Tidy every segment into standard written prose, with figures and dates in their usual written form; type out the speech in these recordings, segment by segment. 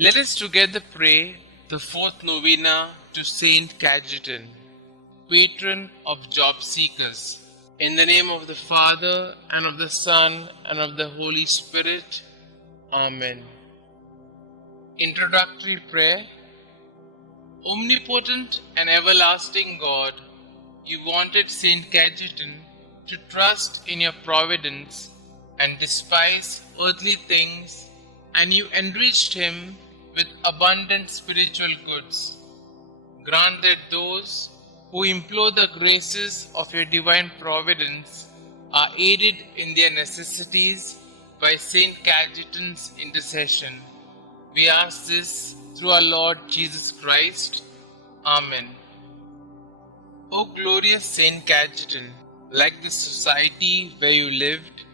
Let us together pray the fourth novena to St Cajetan, patron of job seekers. In the name of the Father, and of the Son, and of the Holy Spirit. Amen. Introductory prayer. Omnipotent and everlasting God, you wanted St Cajetan to trust in your providence and despise earthly things, and you enriched him with abundant spiritual goods. Grant that those who implore the graces of your divine providence are aided in their necessities by St Cajetan's intercession. We ask this through our Lord Jesus Christ. Amen. O glorious St Cajetan, like the society where you lived,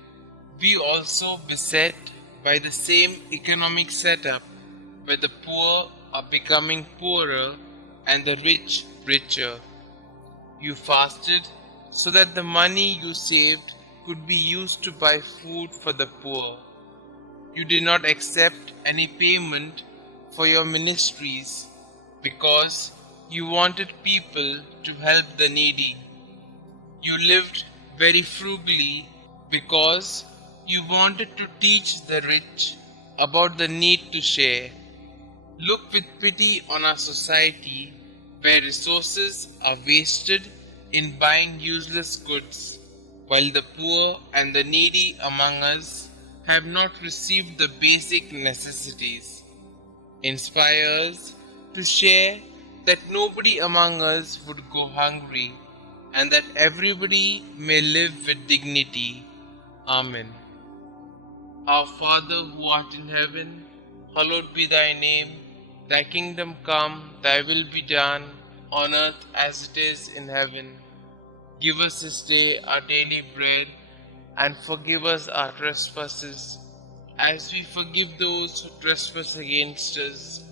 we also beset by the same economic setup where the poor are becoming poorer and the rich richer. You fasted so that the money you saved could be used to buy food for the poor. You did not accept any payment for your ministries because you wanted people to help the needy. You lived very frugally because you wanted to teach the rich about the need to share. Look with pity on our society where resources are wasted in buying useless goods, while the poor and the needy among us have not received the basic necessities. Inspire us to share that nobody among us would go hungry and that everybody may live with dignity. Amen. Our Father who art in heaven, hallowed be thy name. Thy kingdom come, thy will be done, on earth as it is in heaven. Give us this day our daily bread, and forgive us our trespasses, as we forgive those who trespass against us.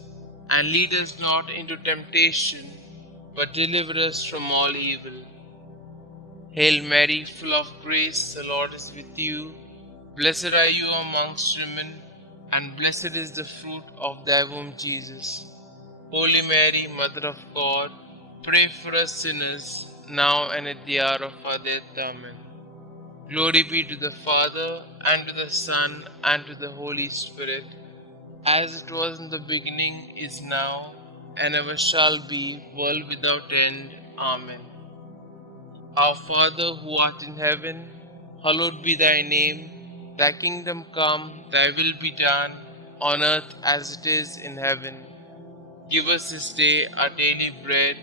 And lead us not into temptation, but deliver us from all evil. Hail Mary, full of grace, the Lord is with you. Blessed are you amongst women, and blessed is the fruit of thy womb, Jesus. Holy Mary, Mother of God, pray for us sinners, now and at the hour of our death. Amen. Glory be to the Father, and to the Son, and to the Holy Spirit, as it was in the beginning, is now, and ever shall be, world without end. Amen. Our Father who art in heaven, hallowed be thy name. Thy kingdom come, thy will be done, on earth as it is in heaven. Give us this day our daily bread,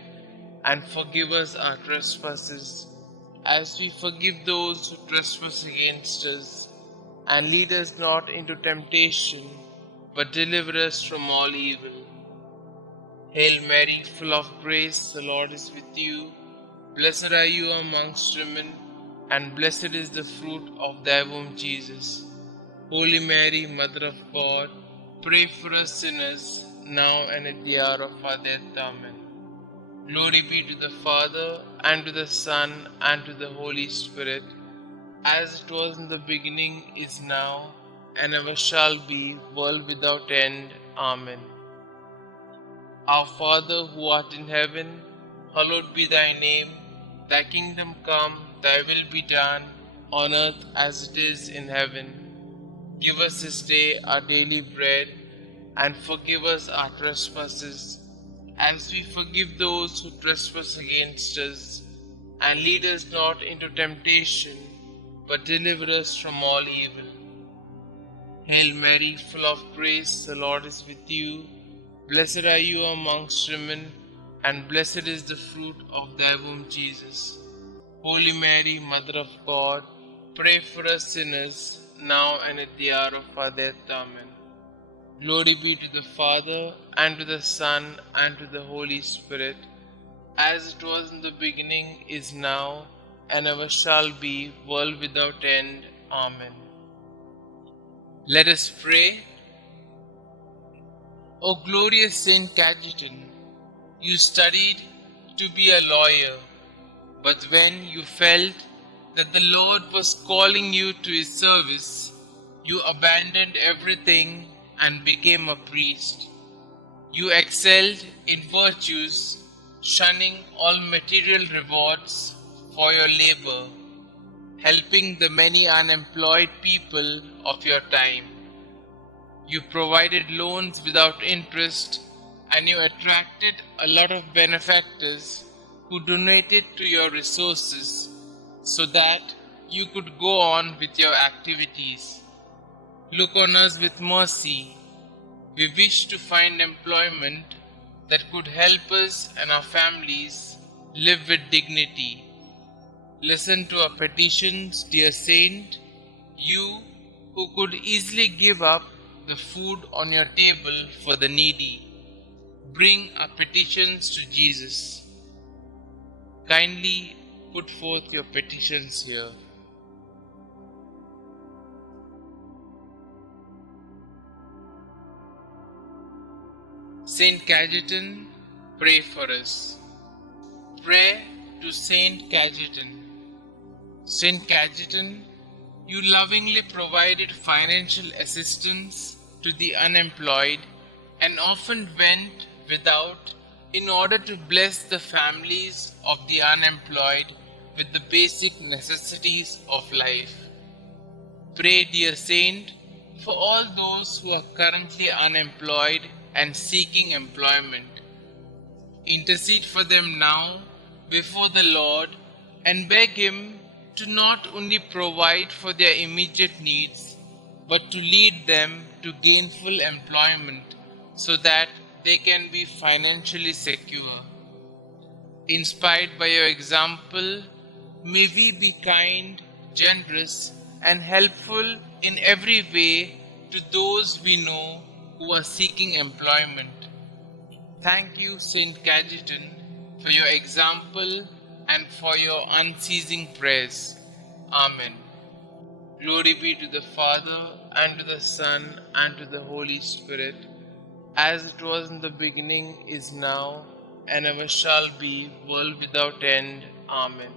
and forgive us our trespasses, as we forgive those who trespass against us. And lead us not into temptation, but deliver us from all evil. Hail Mary, full of grace, the Lord is with you. Blessed are you amongst women, and blessed is the fruit of thy womb, Jesus. Holy Mary, Mother of God, pray for us sinners, now and at the hour of our death. Amen. Glory be to the Father, and to the Son, and to the Holy Spirit, as it was in the beginning, is now, and ever shall be, world without end. Amen. Our Father who art in heaven, hallowed be thy name. Thy kingdom come, thy will be done, on earth as it is in heaven. Give us this day our daily bread, and forgive us our trespasses, as we forgive those who trespass against us. And lead us not into temptation, but deliver us from all evil. Hail Mary, full of grace, the Lord is with you. Blessed are you amongst women, and blessed is the fruit of thy womb, Jesus. Holy Mary, Mother of God, pray for us sinners, now and at the hour of our death. Amen. Glory be to the Father, and to the Son, and to the Holy Spirit, as it was in the beginning, is now, and ever shall be, world without end. Amen. Let us pray. O glorious St Cajetan, you studied to be a lawyer, but when you felt that the Lord was calling you to his service, you abandoned everything and became a priest. You excelled in virtues, shunning all material rewards for your labor, helping the many unemployed people of your time. You provided loans without interest, and you attracted a lot of benefactors who donated to your resources so that you could go on with your activities. Look on us with mercy. We wish to find employment that could help us and our families live with dignity. Listen to our petitions, dear Saint, you who could easily give up the food on your table for the needy. Bring our petitions to Jesus. Kindly put forth your petitions here. St Cajetan, pray for us. Pray to St Cajetan. St Cajetan, you lovingly provided financial assistance to the unemployed and often went without in order to bless the families of the unemployed with the basic necessities of life. Pray, dear Saint, for all those who are currently unemployed and seeking employment. Intercede for them now before the Lord and beg Him to not only provide for their immediate needs, but to lead them to gainful employment so that they can be financially secure. Inspired by your example, may we be kind, generous, and helpful in every way to those we know who are seeking employment. Thank you, St. Cajetan, for your example and for your unceasing prayers. Amen. Glory be to the Father, and to the Son, and to the Holy Spirit, as it was in the beginning, is now, and ever shall be, world without end. Amen.